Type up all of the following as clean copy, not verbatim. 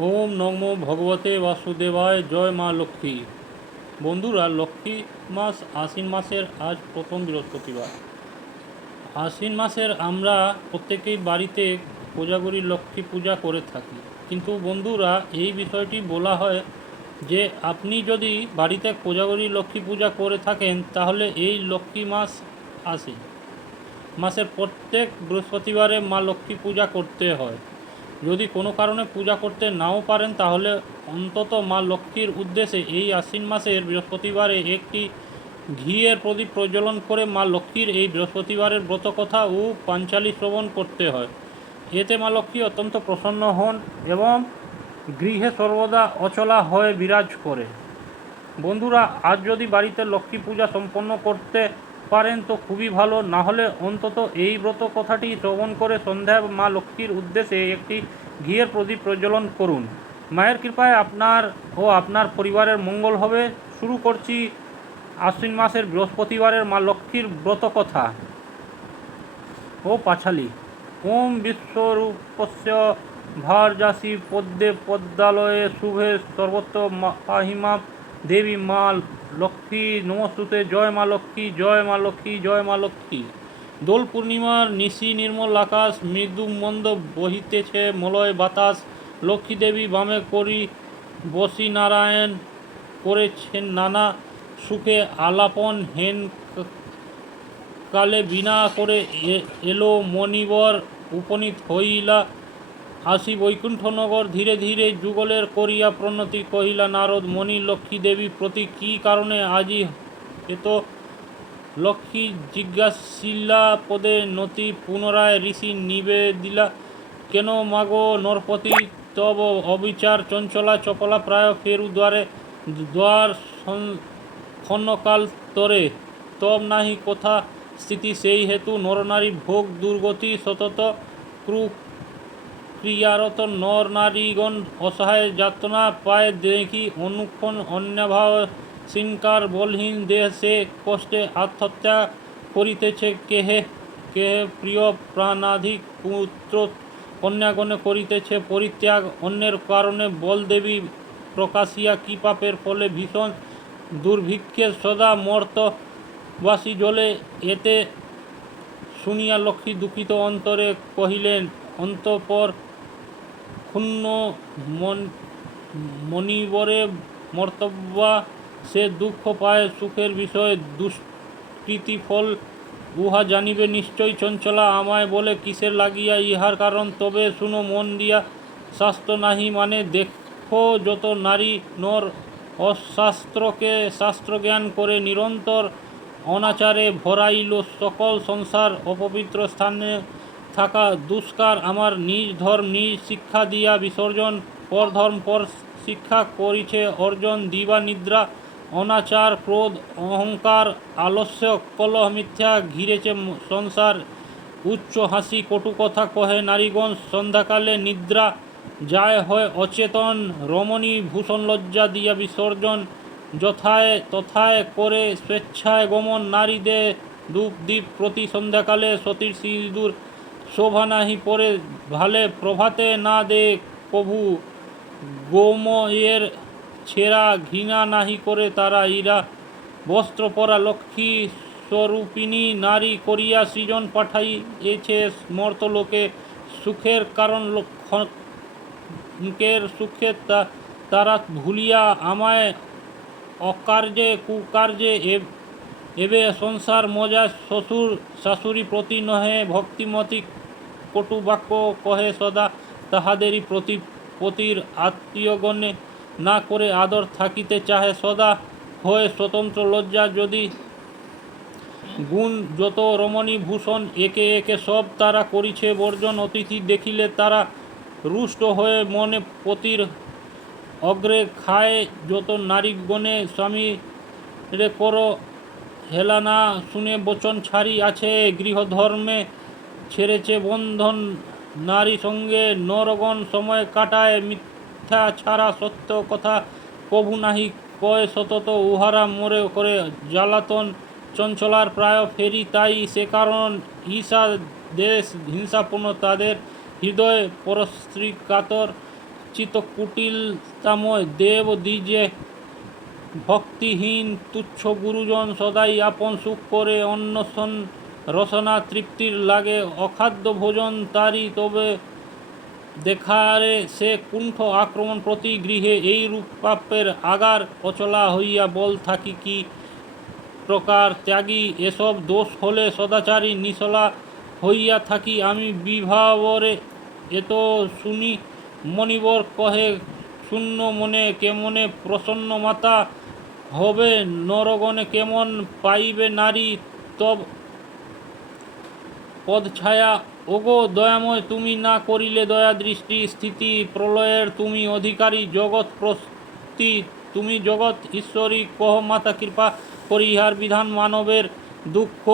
ওম নমো ভগবতে বাসুদেবায়। জয় মা লক্ষ্মী। বন্ধুরা, লক্ষ্মী মাস আশ্বিন মাসের আজ প্রথম বৃহস্পতিবার। আশ্বিন মাসের আমরা প্রত্যেকেই বাড়িতে কোজাগরী লক্ষ্মী পূজা করে থাকি। কিন্তু বন্ধুরা, এই বিষয়টি বলা হয় যে আপনি যদি বাড়িতে কোজাগরী লক্ষ্মী পূজা করে থাকেন তাহলে এই লক্ষ্মী মাস আসে মাসের প্রত্যেক বৃহস্পতিবারে মা লক্ষ্মী পূজা করতে হয়। যদি কোনো কারণে পূজা করতে নাও পারেন তাহলে অন্তত মা লক্ষ্মীর উদ্দেশ্যে এই আশ্বিন মাসের বৃহস্পতিবারে একটি ঘিয়ের প্রদীপ প্রজ্বলন করে মা লক্ষ্মীর এই বৃহস্পতিবারের ব্রতকথা ও পাঞ্চালী শ্রবণ করতে হয়। এতে মা লক্ষ্মী অত্যন্ত প্রসন্ন হন এবং গৃহে সর্বদা অচলা হয়ে বিরাজ করে। বন্ধুরা, আজ যদি বাড়িতে লক্ষ্মী পূজা সম্পন্ন করতে পারেন তো খুবই ভালো, না হলে অন্তত এই ব্রত কথাটি শ্রবণ করে সন্ধ্যায় মা লক্ষ্মীর উদ্দেশ্যে একটি ঘিয়ের প্রদীপ প্রজ্বলন করুন। মায়ের কৃপায় আপনার ও আপনার পরিবারের মঙ্গল হবে। শুরু করছি আশ্বিন মাসের বৃহস্পতিবারের মা লক্ষ্মীর ব্রত কথা ও পাঁচালী। ওম বিশ্বরূপস্য ভার্যাসি পদ্মে পদ্মালয়ে শুভে সর্বত্র পাহিমা দেবী মা লক্ষ্মী নমস্তুতে। জয় মা লক্ষ্মী, জয় মা লক্ষ্মী, জয় মা লক্ষ্মী। দোল পূর্ণিমার নিশি নির্মল আকাশ, মৃদু মন্দ বহিতেছে মলয় বাতাস। লক্ষ্মী দেবী বামে করি বসি নারায়ণ করেছেন নানা সুখে আলাপন। হেন কালে বিনা করে এলো মণিবর উপনীত হইলা আসি বৈকুণ্ঠনগর। ধীরে ধীরে যুগলের করিয়া প্রণতি কহিলা নারদ মণি। লক্ষ্মী দেবী প্রতি কী কারণে আজি এত লক্ষ্মী জিজ্ঞাসিলা পদে নতি। পুনরায় ঋষি নিবেদিলা কেন মাগো নরপতি তব অবিচার চঞ্চলা চপলা প্রায় ফেরু দ্বারে দ্বার ক্ষণকাল তরে। তব নাহি কথা স্থিতি সেই হেতু নরনারী ভোগ দুর্গতি সতত ক্রিয়ারত নর নারীগণ অসহায় যাতনা পায় দেখি অনুক্ষণ অন্যভাব সিনকার বলহীন দেহ সে কষ্টে আত্মহত্যা করিতেছে। কেহে কেহে প্রিয় প্রাণাধিক পুত্র কন্যাগণে করিতেছে পরিত্যাগ অন্যের কারণে। বলদেবী প্রকাশিয়া কি পাপের ফলে ভীষণ দুর্ভিক্ষে সদা মর্তবাসী জলে। এতে শুনিয়া লক্ষ্মী দুঃখিত অন্তরে কহিলেন অন্তঃপর ক্ষুণ্ণ মণিবরে মর্তব্যা সে দুঃখ পায় সুখের বিষয় দুষ্কৃতি ফল উহা জানিবে নিশ্চয়। চঞ্চলা আমায় বলে কিসের লাগিয়া ইহার কারণ তবে শুনো মন দিয়া। শাস্ত্র নাহি মানে দেখো যত নারী নর অশাস্ত্রকে শাস্ত্রজ্ঞান করে নিরন্তর অনাচারে ভরাইল সকল সংসার। অপবিত্র স্থানে থাকা দুষ্কার আমার নিজ ধর্ম নিজ শিক্ষা দিয়া বিসর্জন। পরধর্ম পর শিক্ষা করিছে অর্জন। দিবা নিদ্রা অনাচার ক্রোধ অহংকার আলস্য কলহ মিথ্যা ঘিরেছে সংসার। উচ্চ হাসি কটু কথা কহে নারীগণ সন্ধ্যাকালে নিদ্রা যায় হয় অচেতন। রমণী ভূষণ লজ্জা দিয়া বিসর্জন যথায় তথায় করে স্বেচ্ছায় গমন। নারীদের ধূপ দ্বীপ প্রতি সন্ধ্যাকালে সতীর সিঁদুর শোভা নাহি পরে ভালে। প্রভাতে না দে প্রভু গোময়ের ছেঁড়া ঘৃণা নাহি করে তারা ইরা। বস্ত্র পরা লক্ষ্মী স্বরূপিণী নারী করিয়া সৃজন পাঠাইয়েছে মর্তলোকে। সুখের কারণ লক্ষ্মণের সুখে তারা ভুলিয়া আমায় অকার্যে কুকার্যে এবে সংসার মজা। শ্বশুর শাশুড়ি প্রতি নহে ভক্তিমতী কটু বাক্য কহে সদা তাহাদেরই প্রতি। পতির আত্মীয়গণে না করে আদর থাকিতে চাহে সদা হয়ে স্বতন্ত্র লজ্জা। যদি গুণ যত রমণী ভূষণ একে একে সব তারা করিছে বর্জন। অতিথি দেখিলে তারা রুষ্ট হয়ে মনে পতির অগ্রে খায় যত নারীগণে। স্বামী রে করো হেলানা শুনে বচন ছাড়ি আছে গৃহধর্মে ছেড়েছে বন্ধন। নারী সঙ্গে নরগণ সময় কাটায় মিথ্যা ছাড়া সত্য কথা কভু নাহি কয় সতত। উহারা মোরে করে জ্বালাতন চঞ্চলার প্রায় ফেরি তাই সে কারণ ঈশা দেশ হিংসাপূর্ণ তাদের হৃদয় পরস্ত্রী কাতর। চিত্তকুটিলতাময় দেব দ্বিজে ভক্তিহীন তুচ্ছ গুরুজন সদাই আপন সুখ করে অন্নসন রসনা তৃপ্তির লাগে অখাদ্য ভোজন তারি তবে দেখারে সে কুণ্ঠ আক্রমণ প্রতি গৃহে এই রূপ পাপের আগার অচলা হইয়া বল থাকি কি প্রকার ত্যাগী এসব দোষ হলে সদাচারী নিশলা হইয়া থাকি আমি বিভাবরে এত শুনি মণিবর কহে শূন্য মনে কেমনে প্রসন্ন মাতা হবে নরগণে কেমন পাইবে নারী তব পদছায়া ওগো দয়াময় তুমি না করিলে দয়া দৃষ্টি স্থিতি প্রলয়ের তুমি অধিকারী জগৎ প্রস্তি তুমি জগৎ ঈশ্বরী কহ মাতা কৃপা করিহার বিধান মানবের দুঃখ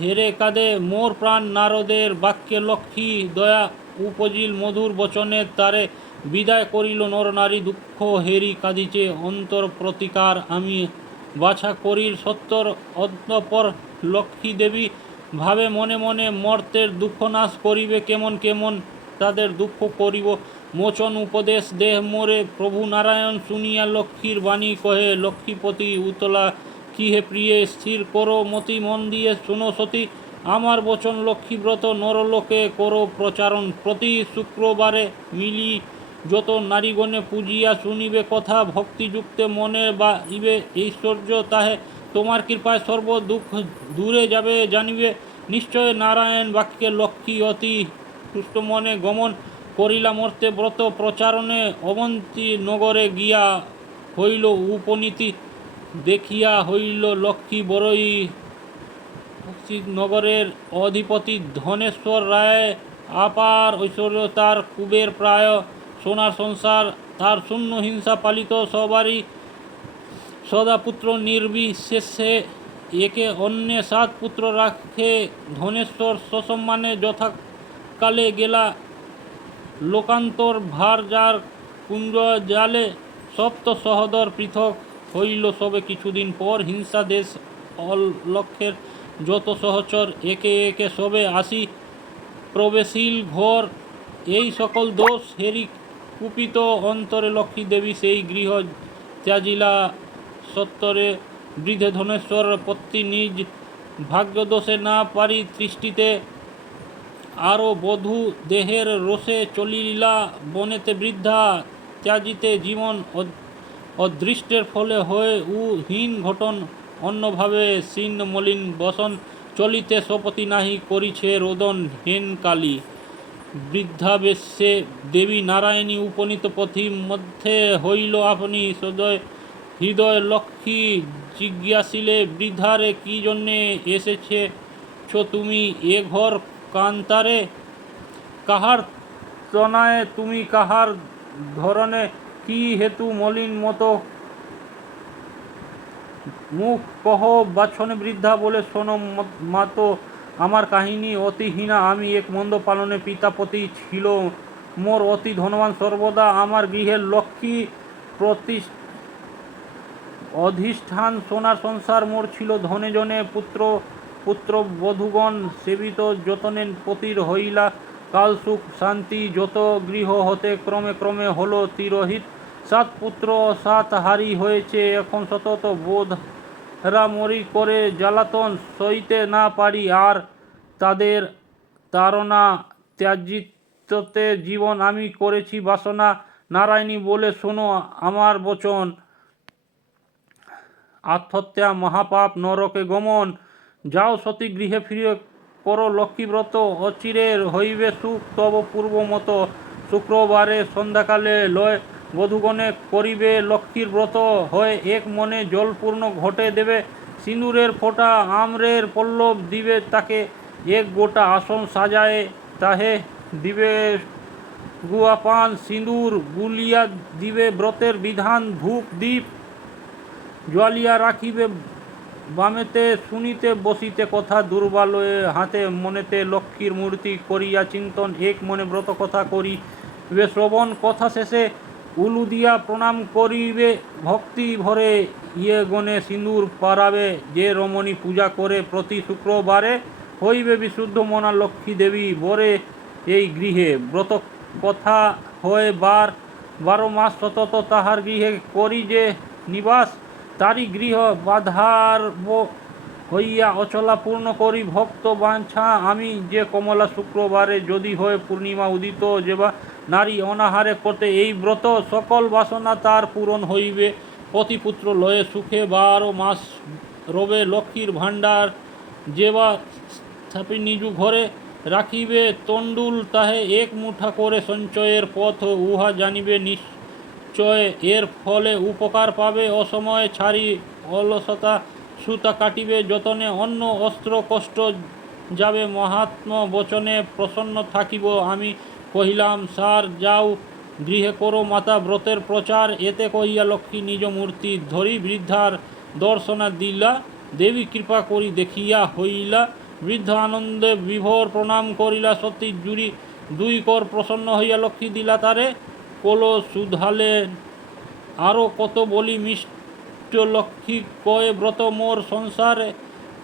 হেরে কাঁদে মোর প্রাণ নারদের বাক্যে লক্ষ্মী দয়া উপজিল মধুর বচনে তারে বিদায় করিল নরনারী দুঃখ হেরি কাঁদিছে অন্তর প্রতিকার আমি বাছা করির সত্তর অন্তঃপর লক্ষ্মী দেবী ভাবে মনে মনে মর্তের দুঃখ নাশ করিবে কেমন কেমন তাদের দুঃখ করিব মোচন উপদেশ দেহ মোরে প্রভু নারায়ণ শুনিয়া লক্ষ্মীর বাণী কহে লক্ষ্মীপতি উতলা কি হে প্রিয়ে স্থির করো মতি মন দিয়ে শুনো সতী আমার বচন লক্ষ্মীব্রত নরলোকে করো প্রচারণ প্রতি শুক্রবারে মিলি যত নারীগণে পূজিয়া শুনিবে কথা ভক্তিযুক্তে মনে বাড়িবে ঐশ্বর্য তাহে তোমার কৃপায় সর্ব দুঃখ দূরে যাবে জানিবে নিশ্চয় নারায়ণ বাক্যে লক্ষ্মী অতি সুস্থ মনে গমন করিলা মর্তে ব্রত প্রচারণে অবন্তী নগরে গিয়া হইল উপনীতি দেখিয়া হইল লক্ষ্মী বড়ই নগরের অধিপতি ধনেশ্বর রায় আপার ঐশ্বর্য তার কুবের প্রায় সোনার সংসার তার শূন্য হিংসা পালিত সবারই সদা পুত্র নির্বিশেষে একে অন্যে 7 পুত্র রাখে ধনেশ্বর সসম্মানে যথাকালে গেলা লোকান্তর ভার যার কুঞ্জ জালে সপ্ত সহদর পৃথক হইল সবে কিছুদিন পর হিংসা দেশ অলক্ষের যত সহচর একে একে সবে আসি প্রবেশীল ঘর এই সকল দোষ হেরি কুপিত অন্তরে লক্ষ্মী দেবী সেই গৃহ ত্যাজিলা সত্তরে বৃদ্ধে ধনেশ্বর পত্নী নিজ ভাগ্যদোষে না পারি তৃষ্টিতে আরও বধূ দেহের রোষে চলিলা বনেতে বৃদ্ধা ত্যাজিতে জীবন অদৃষ্টের ফলে হয়ে হীন ঘটন অন্যভাবে শীর্ণ মলিন বসন চলিতে সপতি নাহি করিছে রোদন হেন কালী বৃদ্ধাবেশে দেবী নারায়ণী উপনীত পথি মধ্যে হইল আপনি সদয় হৃদয় লক্ষ্মী জিজ্ঞাসিলে বৃদ্ধারে কি জন্যে এসেছে তুমি এ ঘর কান্তারে কাহার তনায় তুমি কাহার ধরনে কি হেতু মলিন মতো মুখ কহ বাছনে বৃদ্ধা বলে শোনো মাতো আমার কাহিনী অতিহীনা আমি এক মন্দ পালনে পিতাপতি ছিল মোর অতি ধনবান সর্বদা আমার গৃহের লক্ষ্মী অধিষ্ঠান সোনার সংসার মোর ছিল ধনে জনে পুত্র বধূগণ সেবিত যতনে পতির হইলা কাল সুখ শান্তি যত গৃহ হতে ক্রমে ক্রমে হলো তিরোহিত 7 পুত্র 7 হারি হয়েছে এখন সতত বোধ মরি করে জ্বালাতন সইতে না পারি আর তাদের তাড়না ত্যাজিততে জীবন আমি করেছি বাসনা নারায়ণী বলে শোনো আমার বচন আত্মহত্যা মহাপাপ নরকে গমন যাও সতী গৃহে ফিরে করো লক্ষ্মীব্রত অচিরের হইবে সুখ তব পূর্ব মতো শুক্রবারে সন্ধ্যাকালে লয় বধূগণে করিবে লক্ষ্মীর ব্রত হয়ে এক মনে জলপূর্ণ ঘটে দেবে সিঁদুরের ফোঁটা আম্রের পল্লব দিবে তাকে এক গোটা আসন সাজায় তাহে দিবে গুয়া পান সিঁদুর গুলিয়া দিবে ব্রতের বিধান ধূপ দীপ জ্বালিয়া রাখিবে বামেতে শুনিতে বসিতে কথা দুর্বালয়ে হাতে মনেতে লক্ষ্মীর মূর্তি করিয়া চিন্তন এক মনে ব্রত কথা করিবে শ্রবণ কথা শেষে উলু দিয়া প্রণাম করিবে ভক্তি ভরে গণে সিঁদুর পারাবে যে রমণী পূজা করে প্রতি শুক্রবারে হইবে বিশুদ্ধ মনা লক্ষ্মী দেবী বরে এই গৃহে ব্রত কথা হয়ে বার 12 মাস সতত তাহার গৃহে করি যে নিবাস, তারি গৃহ বাধার হইয়া অচলা পূর্ণ করি ভক্ত বাঞ্ছা আমি, যে কমলা শুক্রবারে যদি হয় পূর্ণিমা উদিত, যেবা নারী অনাহারে করতে এই ব্রত, সকল বাসনা তার পূরণ হইবে, পতিপুত্র লয়ে সুখে 12 মাস রবে লক্ষ্মীর ভাণ্ডার, যেবা স্থাপি নিজু ঘরে রাখিবে তণ্ডুল, তাহে এক মুঠা করে সঞ্চয়ের পথ উহা জানিবে নিশ্চয়, এর ফলে উপকার পাবে, অসময়ে ছাড়ি অলসতা সুতা কাটিবে যতনে, অন্ন অস্ত্র কষ্ট যাবে মহাত্ম বচনে, প্রসন্ন থাকিব আমি কহিলাম সার, যাও গৃহে করো মাতা ব্রতের প্রচার, এতে কহিয়া লক্ষ্মী নিজ মূর্তি ধরি বৃদ্ধার দর্শনা দিলা, দেবী কৃপা করি দেখিয়া হইলা বৃদ্ধ আনন্দে বিভোর, প্রণাম করিলা সতী জুড়ি 2 কর, প্রসন্ন হইয়া লক্ষ্মী দিলা তারে কোল শুধালেন, আরও কত বলি মিষ্ট লক্ষ্মী কয়ে ব্রত মোর সংসারে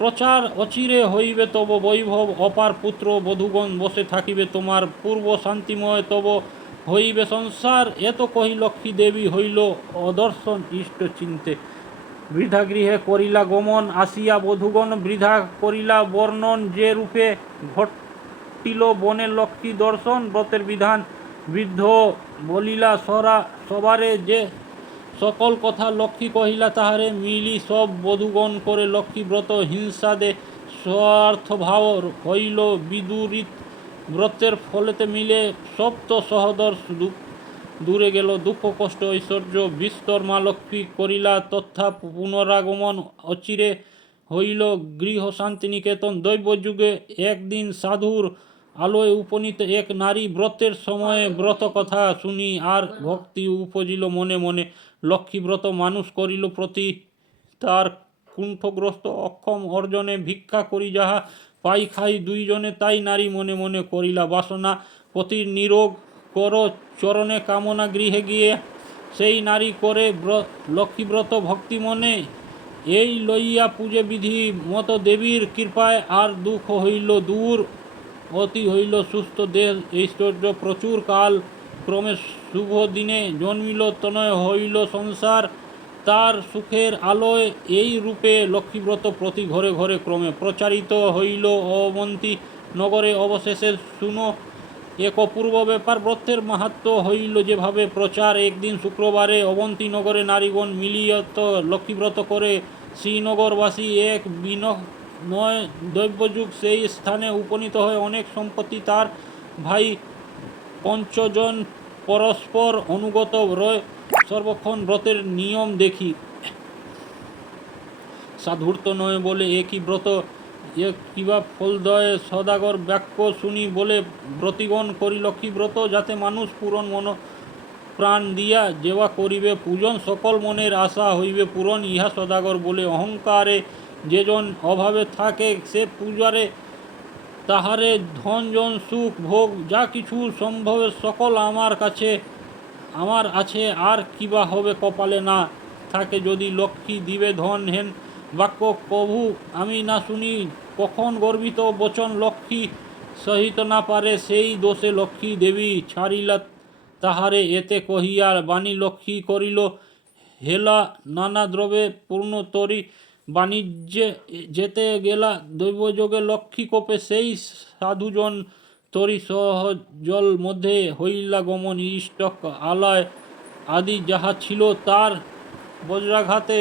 প্রচার, অচিরে হইবে তব বৈভব অপার, পুত্র বধূগণ বসে থাকিবে তোমার পূর্ব শান্তিময়, তব হইবে সংসার, এত কহি লক্ষ্মী দেবী হইল অদর্শন ইষ্ট চিন্তে, বৃদ্ধাগৃহে করিলা গমন, আসিয়া বধূগণ বৃদ্ধা করিলা বর্ণন, যে রূপে ঘটিল বনে লক্ষ্মী দর্শন, ব্রতের বিধান বৃদ্ধ বলিলা সবারে, যে সকল কথা লক্ষ্মী কহিলা তাহারে, মিলি সব বধূগণ করে লক্ষ্মী ব্রত, হিংসাদে স্বার্থভাব হইল বিদুরিত, ব্রতের ফলেতে মিলে সপ্ত সহদর দূরে গেল দুঃখ কষ্ট ঐশ্বর্য বিস্তর, মা লক্ষ্মী করিলা তথা পুনরাগমন, অচিরে হইল গৃহ শান্তিনিকেতন, দৈব যুগে একদিন সাধুর আলোয় উপনীত এক নারী, ব্রতের সময়ে ব্রত কথা শুনি আর ভক্তি উপজিল মনে মনে, লক্ষ্মী ব্রত মানুষ করিল প্রতি, তার কুণ্ঠগ্রস্ত অক্ষম অর্জনে, ভিক্ষা করি যাহা পাই খাই দুইজনে, তাই নারী মনে মনে করিলা বাসনা, পতির নিরোগ কর চরণে কামনা, গৃহে গিয়ে সেই নারী করে লক্ষ্মীব্রত ভক্তি মনে, এই লইয়া পূজে বিধি মত দেবীর কৃপায়, আর দুঃখ হইল দূর, অতি হইল সুস্থ দেহ ঐশ্বর্য প্রচুর, কাল ক্রমে শুভ দিনে জন্মিল তনয় হইল সংসার, তার সুখের আলোয় এই রূপে লক্ষ্মীব্রত প্রতি ঘরে ঘরে ক্রমে প্রচারিত হইল অবন্তী নগরে, অবশেষে শুনো এক অপূর্ব ব্যাপার, ব্রতের মাহাত্ম্য হইল যেভাবে প্রচার, একদিন শুক্রবারে অবন্তী নগরে নারীগণ মিলিয়ত লক্ষ্মীব্রত করে, শ্রীনগরবাসী এক বিনয় দৈবযুগ সেই স্থানে উপনীত হয়, অনেক সম্পত্তি তার ভাই পঞ্চজন পরস্পর অনুগত রয়, সর্বক্ষণ ব্রতের নিয়ম দেখি সাধূর্ত নয় বলে, একই ব্রত এ কিবা ফলদয়, সদাগর বাক্য শুনি বলে ব্রতিগণ করি লক্ষ্মী ব্রত, যাতে মানুষ পূরণ মন প্রাণ দিয়া যেবা করিবে পূজন, সকল মনের আশা হইবে পূরণ, ইহা সদাগর বলে অহংকারে যেজন অভাবে থাকে, সে পূজারে তাহারে ধন জন সুখ ভোগ যা কিছু সম্ভবে সকল আমার আছে, আর কিবা হবে কপালে না থাকে, যদি লক্ষ্মী দিবে ধন হেন বাক্য কভু আমি না শুনি, কখন গর্বিত বচন লক্ষ্মী সহিত না পারে, সেই দোষে লক্ষ্মী দেবী ছাড়িলা তাহারে, এতে কহিয়া বাণী লক্ষ্মী করিল হেলা, নানা দ্রব্যে পূর্ণ তরি বাণিজ্যে যেতে গেলা, দৈবযোগে লক্ষ্মী কোপে সেই সাধুজন, তরি সহজল মধ্যে হইলা গমন, ইষ্টক আলয় আদি যাহা ছিল তার বজ্রাঘাতে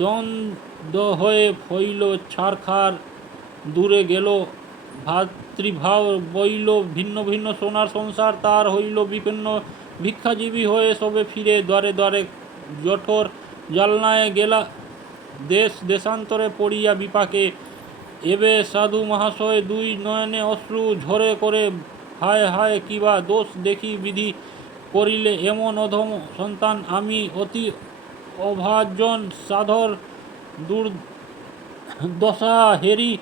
দ্বন্দ্ব হয়ে হইল ছারখার, দূরে গেল ভাতৃভাব বইল ভিন্ন ভিন্ন, সোনার সংসার তার হইল বিপন্ন, ভিক্ষাজীবী হয়ে সবে ফিরে দ্বারে দ্বারে জঠর জ্বালনায় গেলা, দেশ দেশান্তরে পড়িয়া বিপাকে, এবে সাধু মহাশয় দুই নয়নে অশ্রু ঝরে করে, হায় হায় কিবা দোষ দেখি বিধি করিলে এমন অধম সন্তান আমি, অতি অভাজন সাধর দুর্দশা হেরি